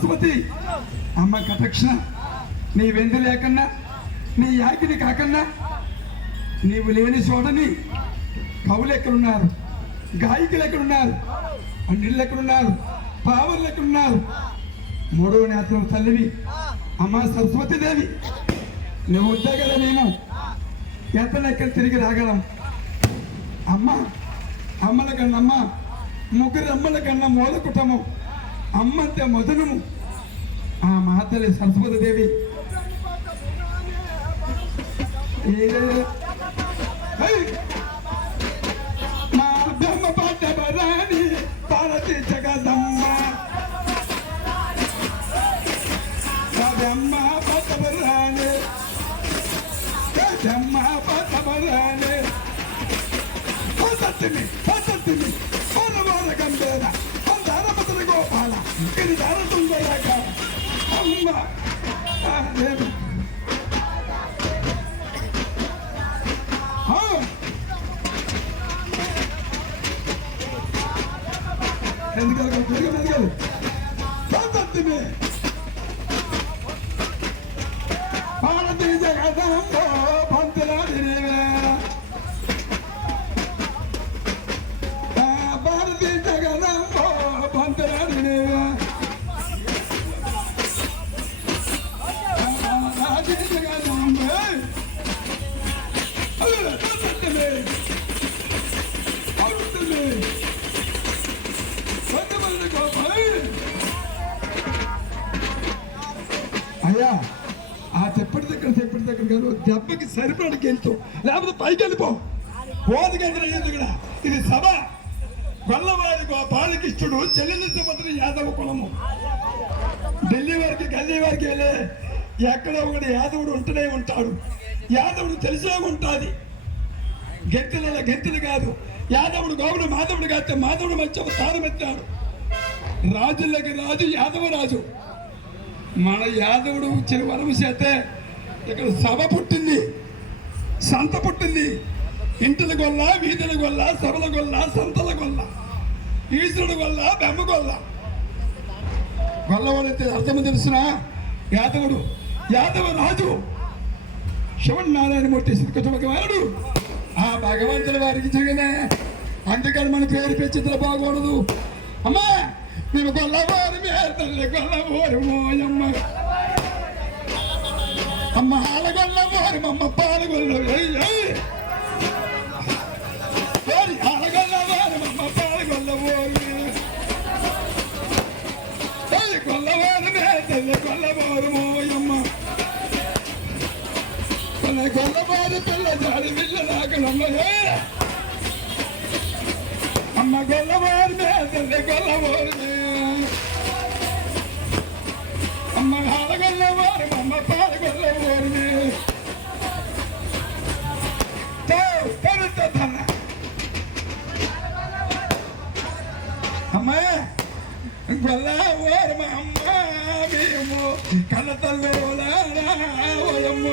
సరస్వతి అమ్మ కటక్ష నీ వెందు లేకన్నా నీ యాకిని కాకన్నా నీవు లేని చోటని కవులు ఎక్కడున్నారు, గాయకులు ఎక్కడున్నారు, పండిళ్ళు ఎక్కడున్నారు, పావర్లు ఎక్కడున్నారు? మూడవ నేత్రం తల్లివి అమ్మ సరస్వతీదేవి. నువ్వు ఉంటే కదా మేము ఎక్కడ తిరిగి రాగలం. అమ్మ అమ్మల కన్నా అమ్మ, ముగ్గురు అమ్మల కన్నా మూల కుటుంబం, అమ్మ అంటే మధురము. ఆ మహాతల్లి సరస్వతీదేవి నా బ్రహ్మ పాట బరాని పార్వతీ జగదమ్మ, నా బ్రహ్మ పాట బరాని, బ్రహ్మ పాట బరాని పద్ధతిని పద్ధతిని పరమాన గంభీర అందారమతుల గోపాల గిరిధార సుందరక అమ్మ ఎందుకు పద్ధతిని భారతీ జగదంబో పంతులాడి భారతీ జగదంబో పంతులాడి అయ్యా ఆ చెప్పటి దగ్గర కాదు, దెబ్బకి సరిపడికి వెళ్తూ లేకపోతే పైకి వెళ్ళిపో. బోధకేంద్ర ఎందుకు ఇది సభ. గొల్లవారి బాలకృష్ణుడు చెల్లెలి సుభద్ర యాదవ కులము. ఢిల్లీ వారికి గల్లీ వారికి వెళ్ళే ఎక్కడ ఒకటి యాదవుడు ఉంటూనే ఉంటాడు. యాదవుడు తెలిసే ఉంటుంది. గెంతులలో గెంతులు కాదు. యాదవుడు గౌడు మాధవుడు కాస్తే మాధవుడు మధ్య తారమెత్తాడు. రాజులకి రాజు యాదవ రాజు. మన యాదవుడు ఇచ్చిన వరము చేతే ఇక్కడ సభ పుట్టింది, సంత పుట్టింది. ఇంటిల గొల్ల, వీధుల గొల్ల, సభల గొల్ల, సంతల గొల్ల, ఈశ్వరుడు గొల్ల, బెమ్మ గొల్ల. గొల్లవాడైతే అర్థం తెలుసిన యాదవుడు, యాదవ రాజు శివనారాయణమూర్తి శ్రీకృష్ణ భగవానుడు. ఆ భగవంతుల వారికి జగనే. అందుకని మన పేరు పెంచితే బాగూడదు. అమ్మా మేము గొల్లవారి తల్లి గొల్లవారి మోయమ్మ, అమ్మ ఆలగొల్లవారి అమ్మ పాలగొల్ల, ఆలగొల్లవారి అమ్మ పాలగొల్లవారి, గొల్లవారి తల్లి గొల్లవారి మోయమ్మ, గొల్లవారి పిల్ల జాడి పిల్ల నాకలమ్మ, అమ్మ గొల్లవారి తల్లి గొల్లవారి, అమ్మ ఆలగొల్లవారి అమ్మ పాలగొల్లవారి. అమ్మ గొల్లవారి మా అమ్మ మేము కన్న తల్లి ఓయమ్మ